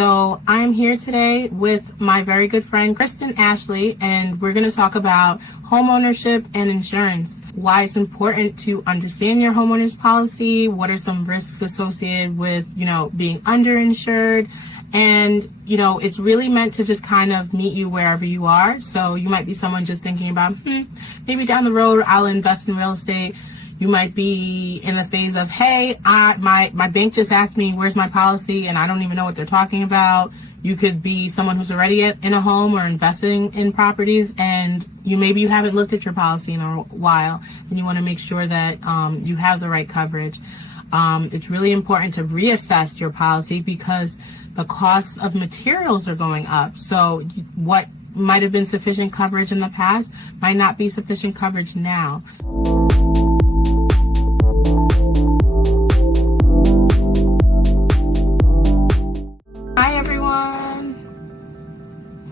So I'm here today with my very good friend KRISTIN Ashley, and we're going to talk about homeownership and insurance, why it's important to understand your homeowner's policy, what are some risks associated with, being underinsured. And, it's really meant to just kind of meet you wherever you are. So you might be someone just thinking about, maybe down the road, I'll invest in real estate. You might be in a phase of, hey, my bank just asked me, where's my policy? And I don't even know what they're talking about. You could be someone who's already in a home or investing in properties, and maybe you haven't looked at your policy in a while, and you want to make sure that you have the right coverage. It's really important to reassess your policy because the costs of materials are going up. So what might have been sufficient coverage in the past might not be sufficient coverage now. Hi, everyone.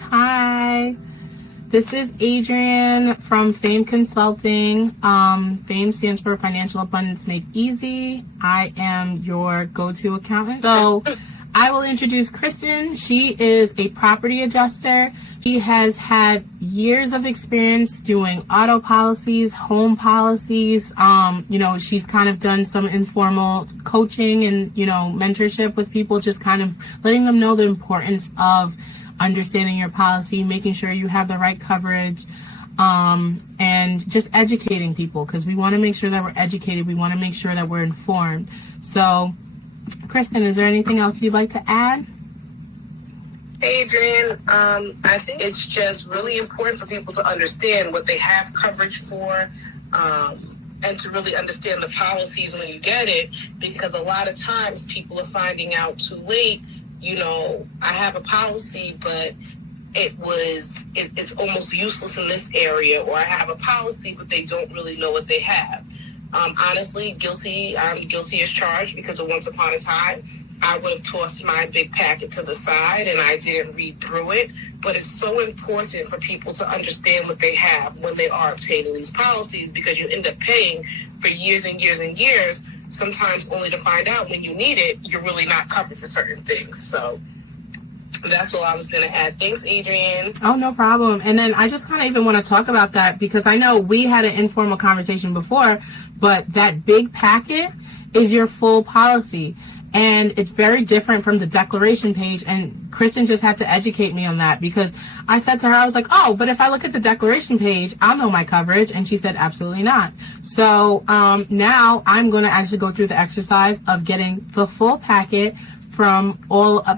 Hi. This is Adrienne from Fame Consulting. Fame stands for Financial Abundance Made Easy. I am your go-to accountant. So I will introduce KRISTIN. She is a property adjuster. She has had years of experience doing auto policies, home policies. She's kind of done some informal coaching and, mentorship with people, just kind of letting them know the importance of understanding your policy, making sure you have the right coverage, and just educating people, because we want to make sure that we're educated. We want to make sure that we're informed. So, KRISTIN, is there anything else you'd like to add? Hey, Adrienne, I think it's just really important for people to understand what they have coverage for, and to really understand the policies when you get it, because a lot of times people are finding out too late, I have a policy, but it's almost useless in this area, or I have a policy, but they don't really know what they have. Honestly, I'm guilty as charged, because of once upon a time, I would have tossed my big packet to the side and I didn't read through it. But it's so important for people to understand what they have when they are obtaining these policies, because you end up paying for years and years and years, sometimes only to find out when you need it, you're really not covered for certain things. So that's all I was going to add. Thanks, Adrienne. Oh, no problem. And then I just kind of even want to talk about that, because I know we had an informal conversation before, but that big packet is your full policy. And it's very different from the declaration page. And KRISTIN just had to educate me on that, because I said to her, I was like, oh, but if I look at the declaration page, I'll know my coverage. And she said, absolutely not. So now I'm going to actually go through the exercise of getting the full packet from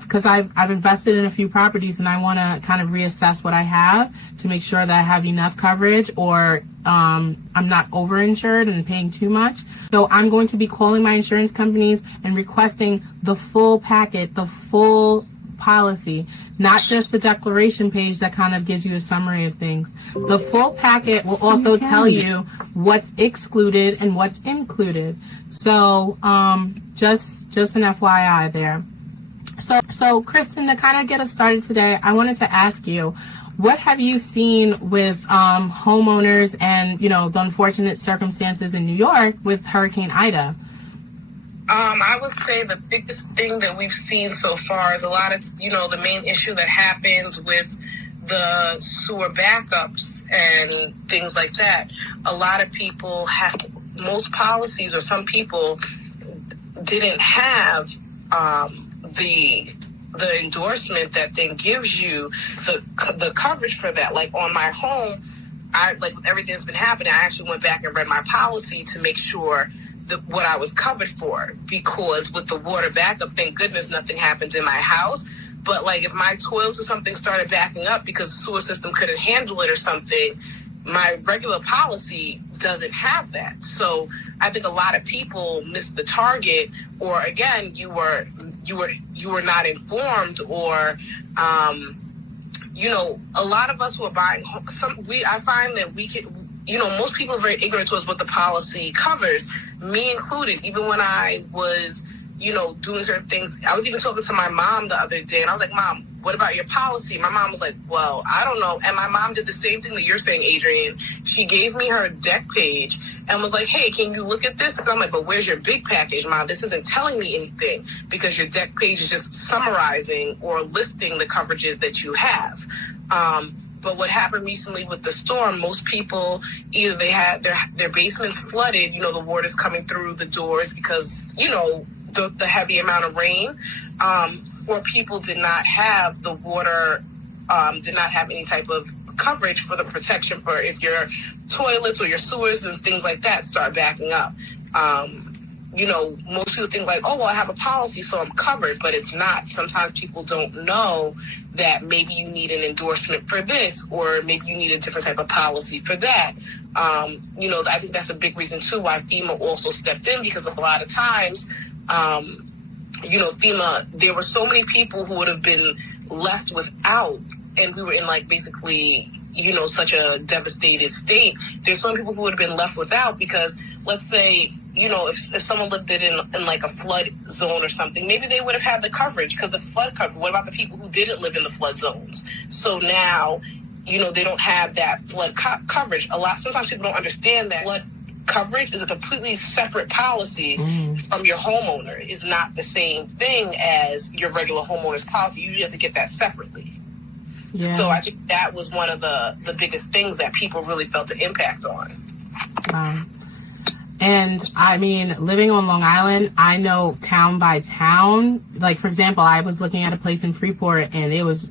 because I've invested in a few properties, and I want to kind of reassess what I have to make sure that I have enough coverage, or I'm not overinsured and paying too much. So I'm going to be calling my insurance companies and requesting the full packet, the full policy, not just the declaration page that kind of gives you a summary of things. The full packet will also tell you what's excluded and what's included. So just an FYI there. So KRISTIN, to kind of get us started today, I wanted to ask you, what have you seen with homeowners and, the unfortunate circumstances in New York with Hurricane Ida? I would say the biggest thing that we've seen so far is a lot of, the main issue that happens with the sewer backups and things like that. A lot of people most policies, or some people didn't have the endorsement that then gives you the coverage for that. Like on my home, with everything that's been happening, I actually went back and read my policy to make sure what I was covered for, because with the water backup, thank goodness nothing happened in my house. But if my toilets or something started backing up because the sewer system couldn't handle it or something, my regular policy doesn't have that. So I think a lot of people missed the target, or again, you were not informed, or a lot of us who are buying I find that we can, most people are very ignorant towards what the policy covers, me included. Even when I was, doing certain things, I was even talking to my mom the other day, and I was like, Mom, what about your policy? My mom was like, well, I don't know. And my mom did the same thing that you're saying, Adrian. She gave me her deck page and was like, hey, can you look at this? And I'm like, but where's your big package, Mom? This isn't telling me anything, because your deck page is just summarizing or listing the coverages that you have. But what happened recently with the storm, most people, either they had their basements flooded, the water's coming through the doors because, the heavy amount of rain, or people did not have the water, did not have any type of coverage for the protection for if your toilets or your sewers and things like that start backing up. Most people think like, oh, well, I have a policy, so I'm covered, but it's not. Sometimes people don't know that maybe you need an endorsement for this, or maybe you need a different type of policy for that. I think that's a big reason too why FEMA also stepped in, because a lot of times, FEMA, there were so many people who would have been left without, and we were in basically, such a devastated state. There's some people who would have been left without because, let's say, if someone lived in a flood zone or something, maybe they would have had the coverage because the flood coverage. What about the people who didn't live in the flood zones? So now, they don't have that flood coverage. Sometimes people don't understand that flood coverage is a completely separate policy from your homeowner. It's not the same thing as your regular homeowner's policy. You have to get that separately. Yeah. So I think that was one of the biggest things that people really felt the impact on. Wow. And I mean, living on Long Island, I know town by town. Like, for example, I was looking at a place in Freeport, and it was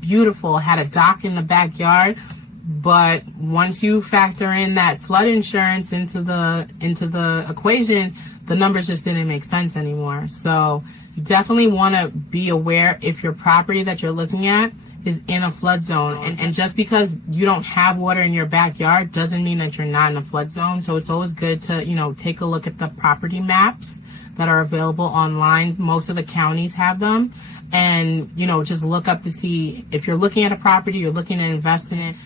beautiful. It had a dock in the backyard, but once you factor in that flood insurance into the equation, the numbers just didn't make sense anymore. So you definitely want to be aware if your property that you're looking at is in a flood zone. And just because you don't have water in your backyard doesn't mean that you're not in a flood zone. So it's always good to, take a look at the property maps that are available online. Most of the counties have them. And, just look up to see if you're looking at a property, you're looking to invest in it.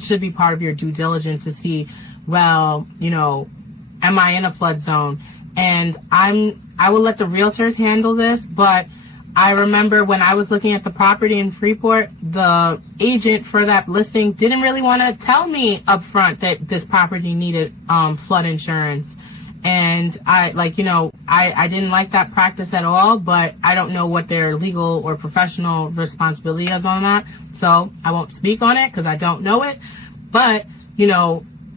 Should be part of your due diligence to see, well, am I in a flood zone? And I will let the realtors handle this, but I remember when I was looking at the property in Freeport, the agent for that listing didn't really want to tell me up front that this property needed flood insurance. And I didn't like that practice at all, but I don't know what their legal or professional responsibility is on that. So I won't speak on it because I don't know it. But,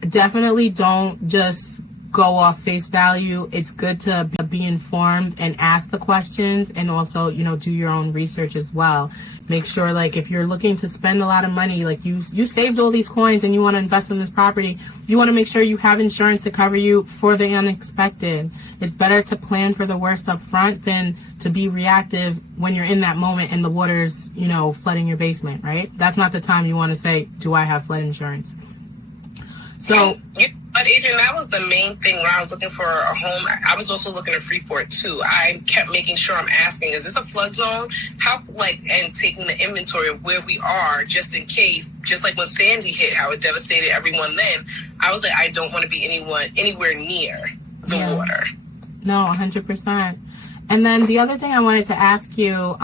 definitely don't just go off face value. It's good to be informed and ask the questions, and also, do your own research as well. Make sure, if you're looking to spend a lot of money, you saved all these coins and you want to invest in this property, you want to make sure you have insurance to cover you for the unexpected. It's better to plan for the worst up front than to be reactive when you're in that moment and the water's, flooding your basement, right? That's not the time you want to say, do I have flood insurance? So, but Adrian, that was the main thing when I was looking for a home. I was also looking at Freeport too. I kept making sure I'm asking, is this a flood zone? And taking the inventory of where we are just in case, just like when Sandy hit, how it devastated everyone then. I was like, I don't want to be anywhere near the water. No, 100%. And then the other thing I wanted to ask you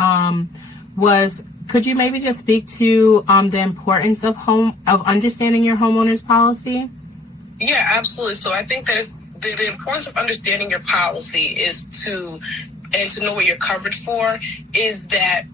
was, could you maybe just speak to the importance of understanding your homeowner's policy? Yeah, absolutely. So I think that the importance of understanding your policy is to know what you're covered for, is that,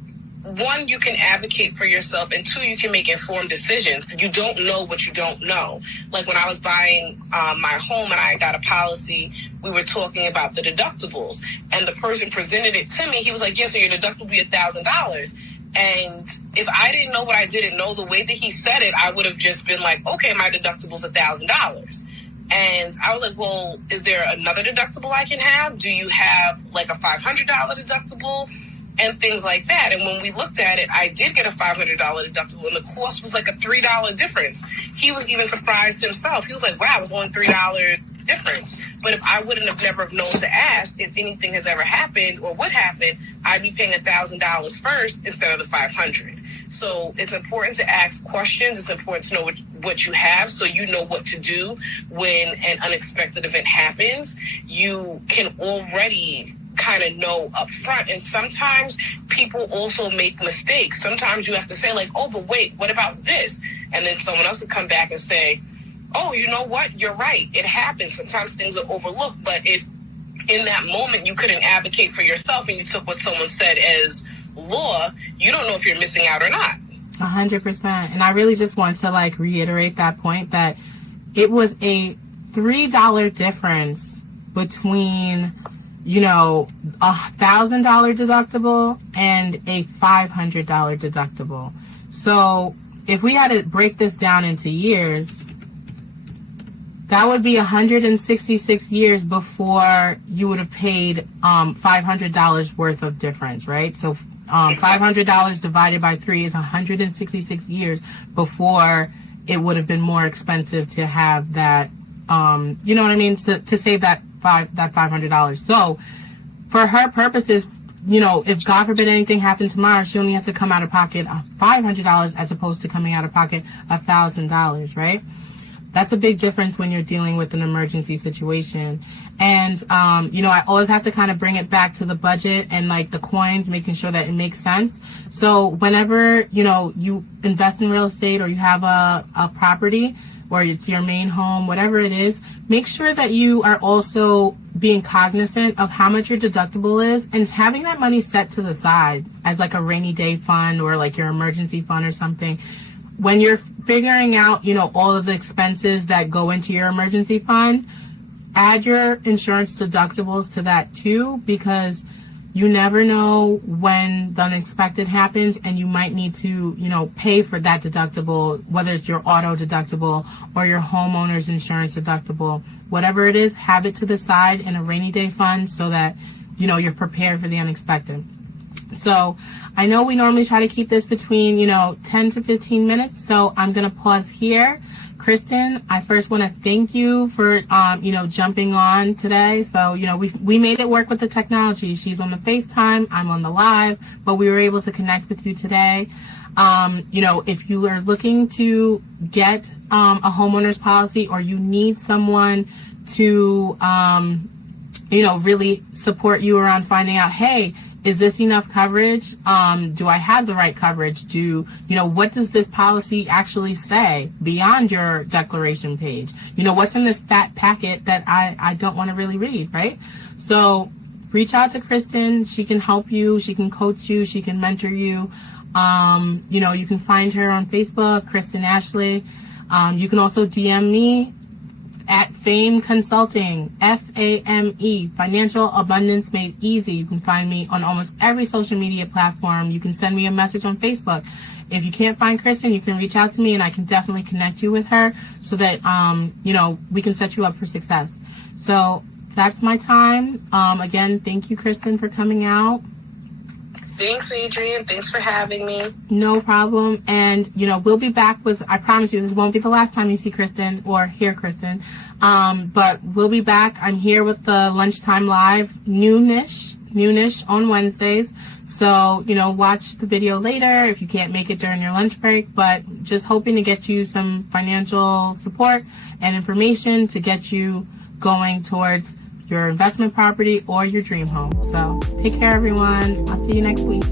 one, you can advocate for yourself, and two, you can make informed decisions. You don't know what you don't know. Like when I was buying my home and I got a policy, we were talking about the deductibles, and the person presented it to me. He was like, yeah, so your deductible will be $1,000. And if I didn't know what I didn't know, the way that he said it, I would have just been like, okay, my deductible's $1,000. And I was like, well, is there another deductible I can have? Do you have a $500 deductible? And things like that. And when we looked at it, I did get a $500 deductible, and the cost was a $3 difference. He was even surprised himself. He was like, wow, it was only $3 difference. But if I wouldn't have never have known to ask if anything has ever happened or would happen, I'd be paying $1,000 first instead of the $500. So it's important to ask questions. It's important to know what you have, so you know what to do when an unexpected event happens. You can already kind of know up front. And sometimes people also make mistakes. Sometimes you have to say like, oh, but wait, what about this? And then someone else will come back and say, oh, you know what? You're right. It happens. Sometimes things are overlooked. But if in that moment you couldn't advocate for yourself and you took what someone said as law, you don't know if you're missing out or not. 100%. And I really just want to like reiterate that point that it was a $3 difference between, you know, $1,000 deductible and a $500 deductible. So if we had to break this down into years, that would be 166 years before you would have paid $500 worth of difference, right? So $500 divided by 3 is 166 years before it would have been more expensive to have that, you know what I mean, to save that $500. So for her purposes, you know, if God forbid anything happened tomorrow, she only has to come out of pocket $500 as opposed to coming out of pocket $1,000, right? That's a big difference when you're dealing with an emergency situation. And, you know, I always have to kind of bring it back to the budget and like the coins, making sure that it makes sense. So whenever, you know, you invest in real estate or you have a property or it's your main home, whatever it is, make sure that you are also being cognizant of how much your deductible is and having that money set to the side as like a rainy day fund or like your emergency fund or something. When you're figuring out, you know, all of the expenses that go into your emergency fund, add your insurance deductibles to that too, because you never know when the unexpected happens and you might need to, you know, pay for that deductible, whether it's your auto deductible or your homeowner's insurance deductible. Whatever it is, have it to the side in a rainy day fund so that, you know, you're prepared for the unexpected. So I know we normally try to keep this between, you know, 10 to 15 minutes. So I'm going to pause here. KRISTIN, I first want to thank you for, you know, jumping on today. So, you know, we made it work with the technology. She's on the FaceTime, I'm on the live, but we were able to connect with you today. You know, if you are looking to get a homeowner's policy or you need someone to, you know, really support you around finding out, hey, is this enough coverage? Do I have the right coverage? You know, what does this policy actually say beyond your declaration page? You know, what's in this fat packet that I don't want to really read, right? So reach out to KRISTIN. She can help you. She can coach you. She can mentor you. You know, you can find her on Facebook, KRISTIN Ashley. You can also DM me at Fame Consulting, FAME, Financial Abundance Made Easy. You can find me on almost every social media platform. You can send me a message on Facebook. If you can't find KRISTIN, you can reach out to me and I can definitely connect you with her so that, you know, we can set you up for success. So that's my time. Again, thank you, KRISTIN, for coming out. Thanks, Adrienne. Thanks for having me. No problem. And, you know, we'll be back with, I promise you, this won't be the last time you see KRISTIN or hear KRISTIN. But we'll be back. I'm here with the Lunchtime Live noonish on Wednesdays. So, you know, watch the video later if you can't make it during your lunch break. But just hoping to get you some financial support and information to get you going towards your investment property or your dream home. So take care, everyone. I'll see you next week.